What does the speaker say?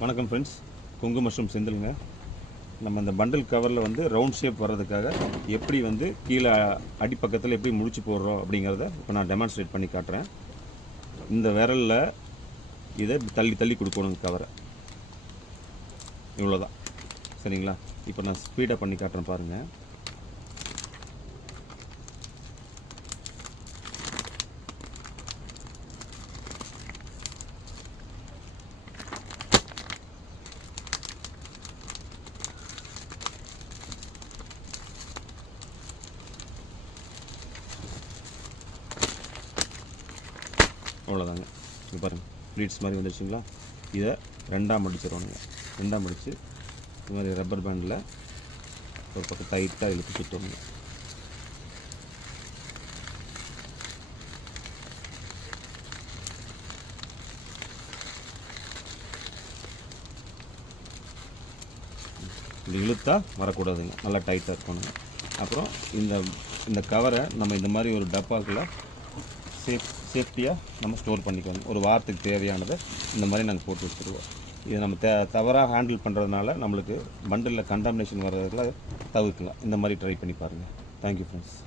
வணக்கம் friends, Kongu mushroom செந்திலுங்க. நம்ம அந்த பண்டில் கவரில் வந்து ரவுண்ட் ஷேப் வர்றதுக்காக எப்படி வந்து கீழே அடிப்பக்கத்தில் எப்படி முடிச்சு போடுறோம் அப்படிங்கிறத இப்போ நான் டெமான்ஸ்ட்ரேட் பண்ணி காட்டுறேன். இந்த விரலில் இதை தள்ளி தள்ளி கொடுக்கணும் கவரை. இவ்வளோதான், சரிங்களா? இப்போ நான் ஸ்பீடாக பண்ணி காட்டுறேன் பாருங்கள். அவ்வளோதாங்க. இங்கே பாருங்கள், ப்ளீட்ஸ் மாதிரி வந்துடுச்சுங்களா? இதை ரெண்டாக மடிச்சிடணுங்க. ரெண்டாக மடித்து இது மாதிரி ரப்பர் பேண்டில் ஒரு பக்கம் டைட்டாக இழுத்து சுற்றணுங்க. இது இழுத்தா வரக்கூடாதுங்க, நல்லா டைட்டாக இருக்கணுங்க. அப்புறம் இந்த கவரை நம்ம இந்த மாதிரி ஒரு டப்பாக்குள்ளே சேஃப்டியாக நம்ம ஸ்டோர் பண்ணிக்கணும். ஒரு வாரத்துக்கு தேவையானதை இந்த மாதிரி நாங்கள் போட்டு வச்சுருவோம். இது நம்ம தவறாக ஹேண்டில் பண்ணுறதுனால நம்மளுக்கு பண்டிலில் கண்டாமினேஷன் வர்றதுல தவிர்க்கலாம். இந்த மாதிரி ட்ரை பண்ணி பாருங்கள். Thank you friends.